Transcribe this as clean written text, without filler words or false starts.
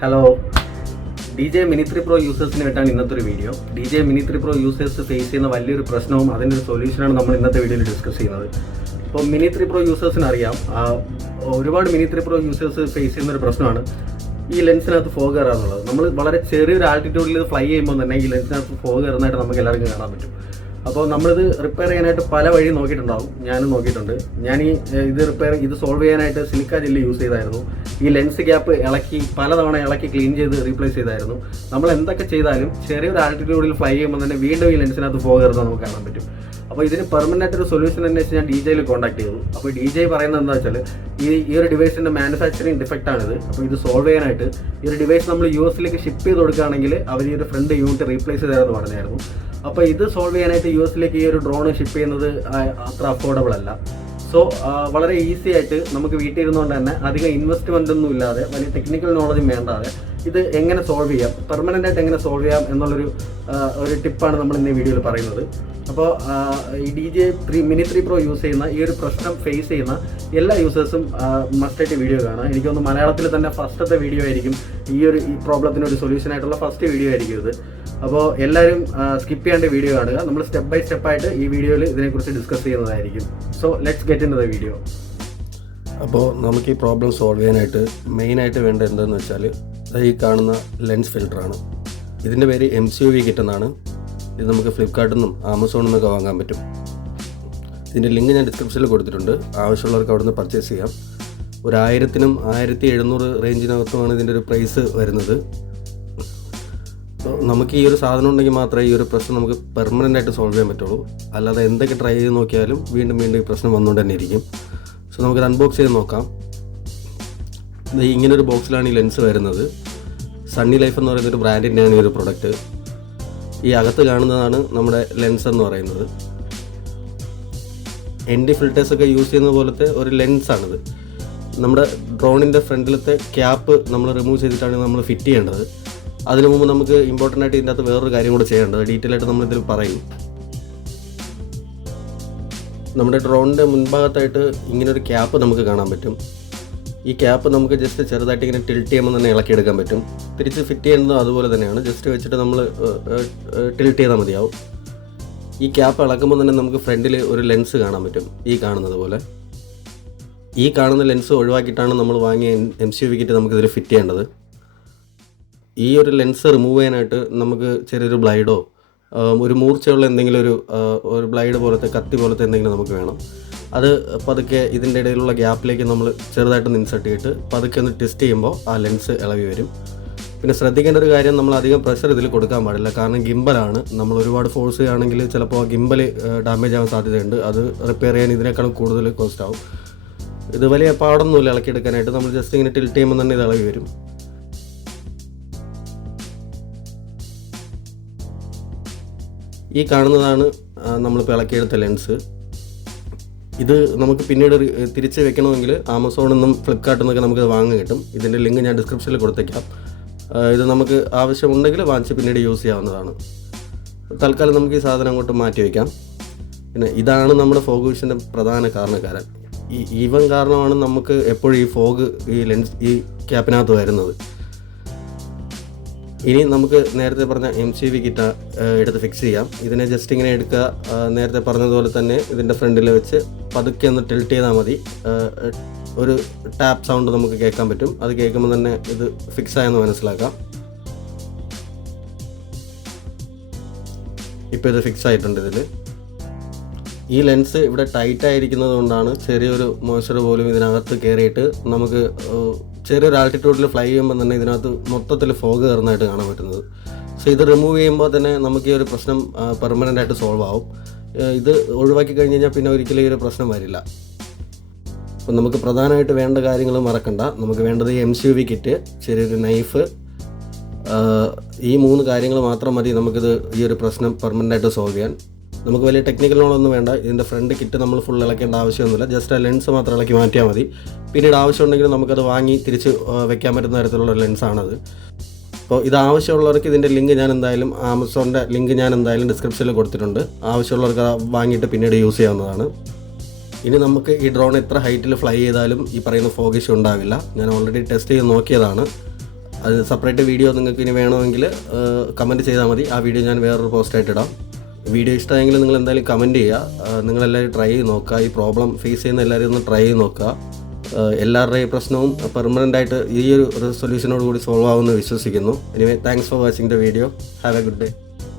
Hello, DJ Mini 3 Pro യൂസേഴ്സിന് വേണ്ടിയാണ് ഇന്നത്തെ ഒരു video. DJ Mini 3 Pro users face ചെയ്യുന്ന വലിയൊരു പ്രശ്നവും അതിൻ്റെ ഒരു സൊല്യൂഷനാണ് നമ്മൾ ഇന്നത്തെ വീഡിയോയിൽ ഡിസ്കസ് ചെയ്യുന്നത്. ഇപ്പോൾ Mini 3 Pro യൂസേഴ്സിന് അറിയാം, ഒരുപാട് Mini 3 Pro യൂസേഴ്സ് ഫേസ് ചെയ്യുന്ന ഒരു പ്രശ്നമാണ് ഈ ലെൻസിനകത്ത് ഫോഗ് കയറാന്നുള്ളത്. നമ്മൾ വളരെ ചെറിയൊരു ആൾട്ടിറ്റ്യൂഡിൽ ഫ്ലൈ ചെയ്യുമ്പോൾ തന്നെ ഈ ലെൻസിനകത്ത് ഫോഗ് കയറുന്നതായിട്ട് നമുക്ക് എല്ലാവർക്കും കാണാൻ പറ്റും. അപ്പോൾ നമ്മളിത് റിപ്പയർ ചെയ്യാനായിട്ട് പല വഴി നോക്കിയിട്ടുണ്ടാവും. ഞാനും നോക്കിയിട്ടുണ്ട്. ഞാൻ ഇത് സോൾവ് ചെയ്യാനായിട്ട് സിലിക്ക ജെല്ലി യൂസ് ചെയ്തായിരുന്നു. ഈ ലെൻസ് ഗ്യാപ്പ് പലതവണ ഇളക്കി ക്ലീൻ ചെയ്ത് റീപ്ലേസ് ചെയ്തായിരുന്നു. നമ്മൾ എന്തൊക്കെ ചെയ്താലും ചെറിയൊരു ആൾട്ടിറ്റ്യൂഡിൽ ഫ്ലൈ ചെയ്യുമ്പോൾ തന്നെ വീണ്ടും ഈ ലെൻസിനകത്ത് ഫോഗ് കയറുന്നത് നമുക്ക് കാണാൻ പറ്റും. അപ്പോൾ ഇതിന് പെർമനൻ്റ് ആയിട്ടൊരു സൊല്യൂഷൻ തന്നെ വെച്ച് ഞാൻ DJയിൽ കോൺടാക്ട് ചെയ്തു. അപ്പോൾ DJ പറയുന്നത് എന്താ വെച്ചാൽ ഈ ഒരു ഡിവൈസിൻ്റെ മാനുഫാക്ചറിങ് ഡിഫക്റ്റാണിത്. അപ്പോൾ ഇത് സോൾവ് ചെയ്യാനായിട്ട് ഈ ഒരു ഡിവൈസ് നമ്മൾ US-ലേക്ക് ഷിപ്പ് ചെയ്ത് കൊടുക്കുകയാണെങ്കിൽ അവർ ഈ ഒരു ഫ്രണ്ട് യൂണിറ്റ് റീപ്ലേസ് ചെയ്തായിരുന്നു പറഞ്ഞായിരുന്നു. അപ്പോൾ ഇത് സോൾവ് ചെയ്യാനായിട്ട് US-ലേക്ക് ഈ ഒരു ഡ്രോൺ ഷിപ്പ് ചെയ്യുന്നത് അത്ര അഫോർഡബിൾ അല്ല. സോ വളരെ ഈസി ആയിട്ട് നമുക്ക് വീട്ടിൽ ഇരുന്നുകൊണ്ട് തന്നെ അധികം ഇൻവെസ്റ്റ്മെൻ്റ് ഒന്നും ഇല്ലാതെ വലിയ ടെക്നിക്കൽ നോളജും വേണ്ടാതെ ഇത് എങ്ങനെ സോൾവ് ചെയ്യാം, പെർമനൻ്റ് ആയിട്ട് എങ്ങനെ സോൾവ് ചെയ്യാം എന്നുള്ളൊരു ടിപ്പാണ് നമ്മൾ ഇന്ന് ഈ വീഡിയോയിൽ പറയുന്നത്. അപ്പോൾ ഈ DJ Mini 3 Pro യൂസ് ചെയ്യുന്ന ഈ ഒരു പ്രശ്നം ഫേസ് ചെയ്യുന്ന എല്ലാ യൂസേഴ്സും മസ്റ്റായിട്ട് വീഡിയോ കാണാം. എനിക്കൊന്ന് മലയാളത്തിൽ തന്നെ ഫസ്റ്റത്തെ വീഡിയോ ആയിരിക്കും ഈ പ്രോബ്ലത്തിന് ഒരു സൊല്യൂഷൻ ആയിട്ടുള്ള ഫസ്റ്റ് വീഡിയോ ആയിരിക്കും ഇത്. അപ്പോൾ എല്ലാവരും സ്കിപ്പ് ചെയ്യാണ്ട് വീഡിയോ കാണുക. നമ്മൾ സ്റ്റെപ്പ് ബൈ സ്റ്റെപ്പായിട്ട് ഈ വീഡിയോയിൽ ഇതിനെക്കുറിച്ച് ഡിസ്കസ് ചെയ്യുന്നതായിരിക്കും. So let's get into the video. അപ്പോൾ നമുക്ക് ഈ പ്രോബ്ലം സോൾവ് ചെയ്യാനായിട്ട് മെയിനായിട്ട് വേണ്ടത് എന്താണെന്ന് വെച്ചാൽ ഈ കാണുന്ന ലെൻസ് ഫിൽറ്ററാണ്. ഇതിൻ്റെ പേര് MCUV കിറ്റ് എന്നാണ്. ഇത് നമുക്ക് ഫ്ലിപ്കാർട്ടിൽ നിന്നും ആമസോണിൽ നിന്നൊക്കെ വാങ്ങാൻ പറ്റും. ഇതിൻ്റെ ലിങ്ക് ഞാൻ ഡിസ്ക്രിപ്ഷനിൽ കൊടുത്തിട്ടുണ്ട്. ആവശ്യമുള്ളവർക്ക് അവിടെ നിന്ന് പർച്ചേസ് ചെയ്യാം. 1000-നും 1700 റേഞ്ചിനകത്തുമാണ് ഇതിൻ്റെ ഒരു പ്രൈസ് വരുന്നത്. നമുക്ക് ഈ ഒരു സാധനം ഉണ്ടെങ്കിൽ മാത്രമേ ഈ ഒരു പ്രശ്നം നമുക്ക് പെർമനൻ്റ് ആയിട്ട് സോൾവ് ചെയ്യാൻ പറ്റുള്ളൂ. അല്ലാതെ എന്തൊക്കെ ട്രൈ ചെയ്ത് നോക്കിയാലും വീണ്ടും ഈ പ്രശ്നം വന്നുകൊണ്ട് തന്നെ ഇരിക്കും. സോ നമുക്കത് അൺബോക്സ് ചെയ്ത് നോക്കാം. ഇങ്ങനൊരു ബോക്സിലാണ് ഈ ലെൻസ് വരുന്നത്. സണ്ണി ലൈഫ് എന്ന് പറയുന്നൊരു ബ്രാൻഡിൻ്റെയാണ് ഈ ഒരു പ്രൊഡക്റ്റ്. ഈ അകത്ത് കാണുന്നതാണ് നമ്മുടെ ലെൻസ് എന്ന് പറയുന്നത്. ND ഫിൽറ്റേഴ്സൊക്കെ യൂസ് ചെയ്യുന്ന പോലത്തെ ഒരു ലെൻസാണിത്. നമ്മുടെ ഡ്രോണിൻ്റെ ഫ്രണ്ടിലത്തെ ക്യാപ്പ് നമ്മൾ റിമൂവ് ചെയ്തിട്ടാണ് നമ്മൾ ഫിറ്റ് ചെയ്യേണ്ടത്. അതിനു മുമ്പ് നമുക്ക് ഇമ്പോർട്ടൻ്റ് ആയിട്ട് ഇതിൻ്റെ അകത്ത് വേറൊരു കാര്യം കൂടെ ചെയ്യേണ്ടത്, ഡീറ്റെയിൽ ആയിട്ട് നമ്മളിതിൽ പറയും. നമ്മുടെ ഡ്രോണിൻ്റെ മുൻഭാഗത്തായിട്ട് ഇങ്ങനൊരു ക്യാപ്പ് നമുക്ക് കാണാൻ പറ്റും. ഈ ക്യാപ്പ് നമുക്ക് ജസ്റ്റ് ചെറുതായിട്ട് ഇങ്ങനെ ടിൽറ്റ് ചെയ്യുമ്പോൾ തന്നെ ഇളക്കിയെടുക്കാൻ പറ്റും. തിരിച്ച് ഫിറ്റ് ചെയ്യുന്നതും അതുപോലെ തന്നെയാണ്. ജസ്റ്റ് വെച്ചിട്ട് നമ്മൾ ടിൽറ്റ് ചെയ്താൽ മതിയാവും. ഈ ക്യാപ്പ് ഇളക്കുമ്പോൾ തന്നെ നമുക്ക് ഫ്രണ്ടിൽ ഒരു ലെൻസ് കാണാൻ പറ്റും, ഈ കാണുന്നത് പോലെ. ഈ കാണുന്ന ലെൻസ് ഒഴിവാക്കിയിട്ടാണ് നമ്മൾ വാങ്ങിയ MCUV കിറ്റ് നമുക്കിതിൽ ഫിറ്റ് ചെയ്യേണ്ടത്. ഈ ഒരു ലെൻസ് റിമൂവ് ചെയ്യാനായിട്ട് നമുക്ക് ചെറിയൊരു ബ്ലൈഡോ ഒരു മൂർച്ചയുള്ള എന്തെങ്കിലും ഒരു ബ്ലൈഡ് പോലത്തെ കത്തി പോലത്തെ എന്തെങ്കിലും നമുക്ക് വേണം. അത് പതുക്കെ ഇതിൻ്റെ ഇടയിലുള്ള ഗ്യാപ്പിലേക്ക് നമ്മൾ ചെറുതായിട്ടൊന്ന് ഇൻസർട്ട് ചെയ്തിട്ട് പതുക്കെ ഒന്ന് ടെസ്റ്റ് ചെയ്യുമ്പോൾ ആ ലെൻസ് ഇളകി വരും. പിന്നെ ശ്രദ്ധിക്കേണ്ട ഒരു കാര്യം, നമ്മൾ അധികം പ്രഷർ ഇതിൽ കൊടുക്കാൻ പാടില്ല. കാരണം ഗിംബലാണ്. നമ്മൾ ഒരുപാട് ഫോഴ്സ് ചെയ്യുകയാണെങ്കിൽ ചിലപ്പോൾ ഗിംബൽ ഡാമേജ് ആവാൻ സാധ്യതയുണ്ട്. അത് റിപ്പയർ ചെയ്യാൻ ഇതിനേക്കാളും കൂടുതൽ കോസ്റ്റ് ആവും. ഇത് വലിയ പാടൊന്നുമില്ല ഇളക്കിയെടുക്കാനായിട്ട്. നമ്മൾ ജസ്റ്റ് ഇങ്ങനെ ടിൽറ്റ് ചെയ്യുമ്പോൾ തന്നെ ഇത് ഇളകി വരും. ഈ കാണുന്നതാണ് നമ്മളിപ്പോൾ ഇളക്കിയെടുത്ത ലെൻസ്. ഇത് നമുക്ക് പിന്നീട് തിരിച്ച് വെക്കണമെങ്കിൽ ആമസോണിൽ നിന്നും ഫ്ലിപ്കാർട്ടിൽ നിന്നൊക്കെ നമുക്കിത് വാങ്ങാൻ കിട്ടും. ഇതിൻ്റെ ലിങ്ക് ഞാൻ ഡിസ്ക്രിപ്ഷനിൽ കൊടുത്തേക്കാം. ഇത് നമുക്ക് ആവശ്യമുണ്ടെങ്കിൽ വാങ്ങിച്ച് പിന്നീട് യൂസ് ചെയ്യാവുന്നതാണ്. തൽക്കാലം നമുക്ക് ഈ സാധനം അങ്ങോട്ട് മാറ്റി വയ്ക്കാം. പിന്നെ ഇതാണ് നമ്മുടെ ഫോഗ് വിഷൻ്റെ പ്രധാന കാരണക്കാരൻ. ഈവൻ കാരണമാണ് നമുക്ക് എപ്പോഴും ഈ ഫോഗ് ഈ ക്യാപ്പിനകത്ത് വരുന്നത്. ഇനി നമുക്ക് നേരത്തെ പറഞ്ഞ MCUV കിറ്റ് എടുത്ത് ഫിക്സ് ചെയ്യാം. ഇതിനെ ജസ്റ്റ് ഇങ്ങനെ എടുക്കുക. നേരത്തെ പറഞ്ഞതുപോലെ തന്നെ ഇതിൻ്റെ ഫ്രണ്ടിൽ വെച്ച് പതുക്കെ ഒന്ന് ടിൽറ്റ് ചെയ്താൽ മതി. ഒരു ടാപ്പ് സൗണ്ട് നമുക്ക് കേൾക്കാൻ പറ്റും. അത് കേൾക്കുമ്പോൾ തന്നെ ഇത് ഫിക്സ് ആയെന്ന് മനസ്സിലാക്കാം. ഇപ്പോൾ ഇത് ഫിക്സ് ആയിട്ടുണ്ട്. ഇതിൽ ഈ ലെൻസ് ഇവിടെ ടൈറ്റ് ആയിരിക്കുന്നത് കൊണ്ടാണ് ചെറിയൊരു മോയ്സ്ചർ പോലും ഇതിനകത്ത് കയറിയിട്ട് നമുക്ക് ചെറിയൊരു ആൾട്ടിറ്റ്യൂഡിൽ ഫ്ലൈ ചെയ്യുമ്പോൾ തന്നെ ഇതിനകത്ത് മൊത്തത്തിൽ ഫോഗ് കയറുന്നതായിട്ട് കാണാൻ പറ്റുന്നത്. സോ ഇത് റിമൂവ് ചെയ്യുമ്പോൾ തന്നെ നമുക്ക് ഈ ഒരു പ്രശ്നം പെർമനൻ്റ് ആയിട്ട് സോൾവ് ആവും. ഇത് ഒഴിവാക്കി കഴിഞ്ഞ് കഴിഞ്ഞാൽ പിന്നെ ഒരിക്കലും ഈ ഒരു പ്രശ്നം വരില്ല. അപ്പം നമുക്ക് പ്രധാനമായിട്ട് വേണ്ട കാര്യങ്ങൾ മറക്കണ്ട. നമുക്ക് വേണ്ടത് ഈ MCUV കിറ്റ്, ചെറിയൊരു നൈഫ്, ഈ 3 കാര്യങ്ങൾ മാത്രം മതി നമുക്കിത് ഈ ഒരു പ്രശ്നം പെർമനൻ്റ് ആയിട്ട് സോൾവ് ചെയ്യാൻ. നമുക്ക് വലിയ ടെക്നിക്കൽ നോളൊന്നും വേണ്ട. ഇതിൻ്റെ ഫ്രണ്ട് കിറ്റ് നമ്മൾ ഫുൾ ഇളക്കേണ്ട ആവശ്യമൊന്നുമില്ല. ജസ്റ്റ് ആ ലെൻസ് മാത്രം ഇളക്കി മാറ്റിയാൽ മതി. പിന്നീട് ആവശ്യമുണ്ടെങ്കിൽ നമുക്കത് വാങ്ങി തിരിച്ച് വെക്കാൻ പറ്റുന്ന തരത്തിലുള്ള ലെൻസാണത്. അപ്പോൾ ഇത് ആവശ്യമുള്ളവർക്ക് ഇതിൻ്റെ ലിങ്ക് ഞാൻ എന്തായാലും ആമസോണിൻ്റെ ലിങ്ക് ഞാൻ എന്തായാലും ഡിസ്ക്രിപ്ഷനിൽ കൊടുത്തിട്ടുണ്ട്. ആവശ്യമുള്ളവർക്ക് വാങ്ങിയിട്ട് പിന്നീട് യൂസ് ചെയ്യാവുന്നതാണ്. ഇനി നമുക്ക് ഈ ഡ്രോൺ എത്ര ഹൈറ്റിൽ ഫ്ലൈ ചെയ്താലും ഈ പറയുന്ന ഫോഗ് ഇഷ്യൂ ഉണ്ടാവില്ല. ഞാൻ ഓൾറെഡി ടെസ്റ്റ് ചെയ്ത് നോക്കിയതാണ്. അത് സെപ്പറേറ്റ് വീഡിയോ നിങ്ങൾക്ക് ഇനി വേണമെങ്കിൽ കമൻറ്റ് ചെയ്താൽ മതി. ആ വീഡിയോ ഞാൻ വേറൊരു പോസ്റ്റായിട്ട് ഇടാം. വീഡിയോ ഇഷ്ടമായെങ്കിൽ നിങ്ങൾ എന്തായാലും കമൻറ്റ് ചെയ്യുക. നിങ്ങളെല്ലാവരും ട്രൈ ചെയ്ത് നോക്കുക. ഈ പ്രോബ്ലം ഫേസ് ചെയ്യുന്ന എല്ലാവരും ഒന്ന് ട്രൈ ചെയ്ത് നോക്കുക. എല്ലാവരുടെയും പ്രശ്നവും പെർമനൻ്റ് ആയിട്ട് ഈ ഒരു സൊല്യൂഷനോട് കൂടി സോൾവ് ആവുമെന്ന് വിശ്വസിക്കുന്നു. Anyway thanks for watching the video. Have A good day.